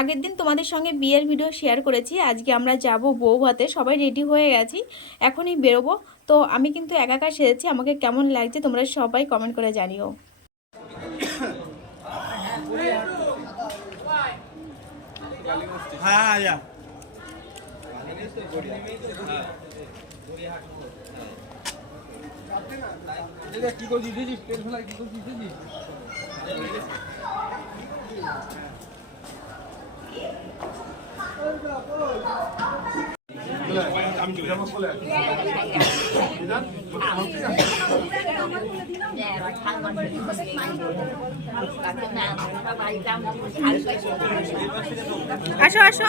আগের দিন তোমাদের সঙ্গে বিয়ের ভিডিও শেয়ার করেছি। আজকে আমরা যাব বউ ভাতে, সবাই রেডি হয়ে গেছি, এখনই বেরোবো। তো আমি কিন্তু একা একা সেরেছি, আমাকে কেমন লাগছে তোমরা সবাই কমেন্ট করে জানিও। কি করছিস দিদিস তেল ফেলা কি করছিস দিদিস আসো আসো,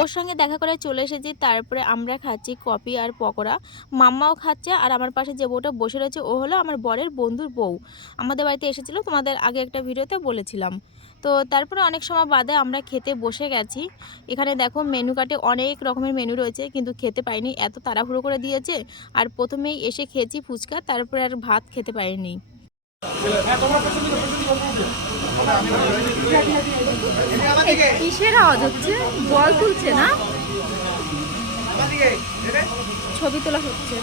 ওর সঙ্গে দেখা করে চলে এসেছি। তারপরে আমরা খাচ্ছি কফি আর পকোড়া, মাম্মাও খাচ্ছে। আর আমার পাশে যে বউটা বসে রয়েছে ও হলো আমার বরের বন্ধুর বউ, আমাদের বাড়িতে এসেছিলো, তোমাদের আগে একটা ভিডিওতে বলেছিলাম। তো তারপরে অনেক সময় বাদে আমরা খেতে বসে গেছি। এখানে দেখো মেনু কার্ডে অনেক রকমের মেনু রয়েছে, কিন্তু খেতে পাইনি, এত তাড়াহুড়ো করে দিয়েছে। আর প্রথমেই এসে খেয়েছি ফুচকা, তারপরে আর ভাত খেতে পারিনি। কিসের আওয়াজ হচ্ছে? বল তুলছে না, ছবি তোলা হচ্ছে।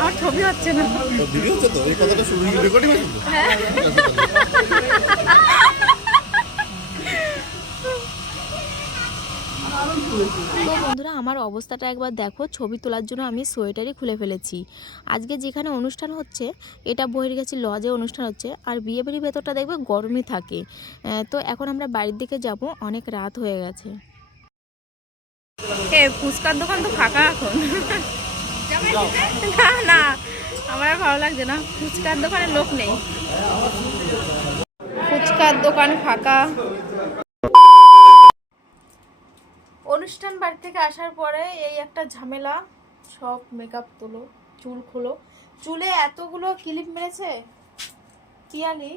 আমার ছবি হচ্ছে না, ভিডিও হচ্ছে তো, এই কথাটা শুরু রেকর্ডিং আছে তো। তো বন্ধুরা আমার অবস্থাটা একবার দেখো, ছবি তোলার জন্য আমি সোয়েটারই খুলে ফেলেছি। আজকে যেখানে অনুষ্ঠান হচ্ছে এটা বহির্গাছি লজে অনুষ্ঠান হচ্ছে, আর বিয়ে বাড়ির ভেতরটা দেখবে গরমই থাকে। তো এখন আমরা বাড়ির দিকে যাব, অনেক রাত হয়ে গেছে। ফুচকার দোকান তো ফাঁকা এখন। না না, আমার আর ভালো লাগছে না, ফুচকার দোকানে লোক নেই, ফুচকার দোকান ফাঁকা। অনুষ্ঠান বাড়ি থেকে আসার পরে এই একটা ঝামেলা, সব মেকআপ তোলো, চুল খোলো, চুলে এতগুলো ক্লিপ মেরেছে পিয়ালি,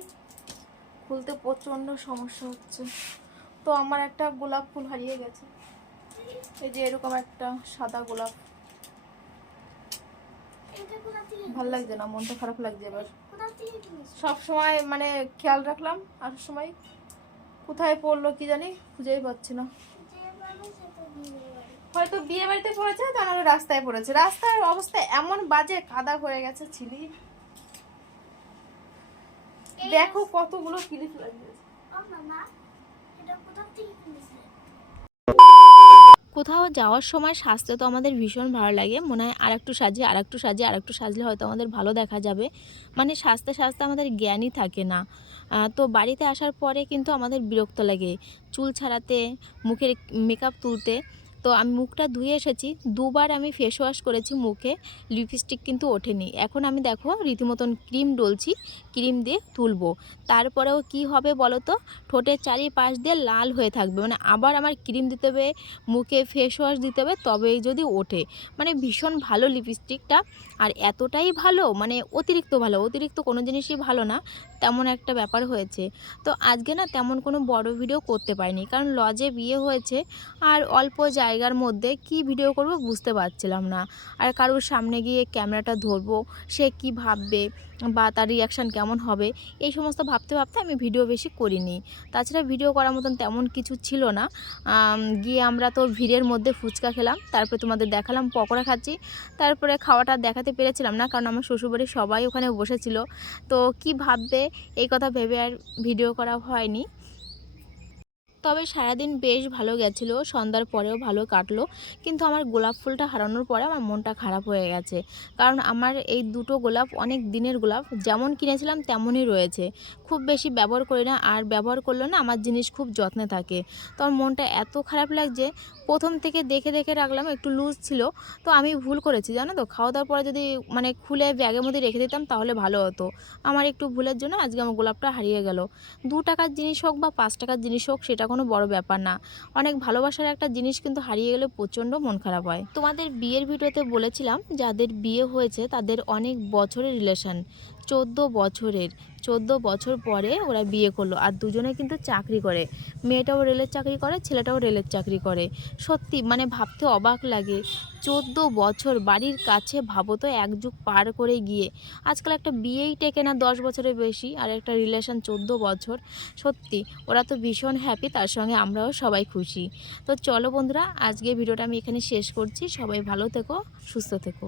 খুলতে প্রচণ্ড সমস্যা হচ্ছে। তো আমার একটা গোলাপ ফুল হারিয়ে গেছে, এই যে এরকম একটা সাদা গোলাপ, ভাল লাগছে না, মনটা খারাপ লাগছে এবার। সব সময় মানে খেয়াল রাখলাম, আসার সময় কোথায় পড়লো কি জানি, খুঁজেই পাচ্ছি না। হয়তো বিয়ে বাড়িতে পড়েছে, তা নাহলে রাস্তায় পড়েছে। রাস্তার অবস্থা এমন বাজে, কাদা হয়ে গেছে ছিলি, দেখো কতগুলো ক্লিপ লাগিয়েছে। কোথাও যাওয়ার সময় সাজতে তো আমাদের ভীষণ ভালো লাগে, মনে হয় আর একটু সাজি আর একটু সাজি আর একটু সাজলে হয়তো আমাদের ভালো দেখা যাবে, মানে সাজতে সাজতে আমাদের জ্ঞানই থাকে না। তো বাড়িতে আসার পরে কিন্তু আমাদের বিরক্ত লাগে চুল ছাড়াতে, মুখের মেকআপ তুলতে। তো আমি মুখটা ধুয়ে এসেছি, দুবার আমি ফেস ওয়াশ করেছি মুখে, লিপস্টিক কিন্তু ওঠেনি। এখন আমি দেখো রীতিমতন ক্রিম ডলছি, ক্রিম দিয়ে তুলবো। তারপরেও কি হবে বলো তো, ঠোঁটের চারিপাশ দিয়ে লাল হয়ে থাকবে, মানে আবার আমার ক্রিম দিতে হবে, মুখে ফেস ওয়াশ দিতে হবে, তবেই যদি ওঠে। মানে ভীষণ ভালো লিপস্টিকটা, আর এতটাই ভালো, মানে অতিরিক্ত ভালো, অতিরিক্ত কোনো জিনিসই ভালো না, তেমন একটা ব্যাপার হয়েছে। তো আজকে না তেমন কোনো বড় ভিডিও করতে পারিনি, কারণ লজে বিয়ে হয়েছে, আর অল্প জায়গার মধ্যে কি ভিডিও করব বুঝতে পারছিলাম না। আর কারোর সামনে গিয়ে ক্যামেরাটা ধরবো, সে কি ভাববে বা তার রিয়াকশান কেমন হবে, এই সমস্ত ভাবতে ভাবতে আমি ভিডিও বেশি করিনি। তাছাড়া ভিডিও করার মতন তেমন কিছু ছিল না। গিয়ে আমরা তো ভিড়ের মধ্যে ফুচকা খেলাম, তারপরে তোমাদের দেখালাম পকোড়া খাচ্ছি। তারপরে খাওয়াটা দেখাতে পেরেছিলাম না, কারণ আমার শ্বশুরবাড়ির সবাই ওখানে বসেছিল। তো কি ভাববে এই কথা ভেবে আর ভিডিও করা হয়নি। তবে সারাদিন বেশ ভালো গেছিলো, সন্ধ্যার পরেও ভালো কাটলো। কিন্তু আমার গোলাপ ফুলটা হারানোর পরে আমার মনটা খারাপ হয়ে গেছে, কারণ আমার এই দুটো গোলাপ অনেক দিনের গোলাপ, যেমন কিনেছিলাম তেমনই রয়েছে, খুব বেশি ব্যবহার করি না, আর ব্যবহার করলে না আমার জিনিস খুব যত্নে থাকে। তো আমার মনটা এত খারাপ লাগছে, প্রথম থেকে দেখে দেখে রাখলাম, একটু লুজ ছিল। তো আমি ভুল করেছি জানো তো, খাওয়া দাওয়ার পরে যদি মানে খুলে ব্যাগের মধ্যে রেখে দিতাম তাহলে ভালো হতো। আমার একটু ভুলের জন্য আজকে আমার গোলাপটা হারিয়ে গেল। 2 টাকার জিনিস হোক বা 5 টাকার জিনিস হোক, সেটা কোনো বড় ব্যাপার না। অনেক ভালোবাসার একটা জিনিস কিন্তু হারিয়ে গেলে প্রচণ্ড মন খারাপ হয়। তোমাদের বিয়ের ভিডিওতে বলেছিলাম যাদের বিয়ে হয়েছে তাদের অনেক বছরের রিলেশন, 14 বছর পরে ওরা বিয়ে করলো, আর দুজনে কিন্তু চাকরি করে। মেয়েটাও রেলের চাকরি করে, ছেলেটাও রেলের চাকরি করে। সত্যি মানে ভাবতে অবাক লাগে, 14 বছর বাড়ির কাছে, ভাবো তো, এক যুগ পার করে গিয়ে আজকাল একটা বিয়েই টেকে না 10 বছরের বেশি, আর একটা রিলেশন 14 বছর। সত্যি ওরা তো ভীষণ হ্যাপি, তার সঙ্গে আমরাও সবাই খুশি। তো চলো বন্ধুরা, আজকে ভিডিওটা আমি এখানে শেষ করছি। সবাই ভালো থেকো, সুস্থ থেকো।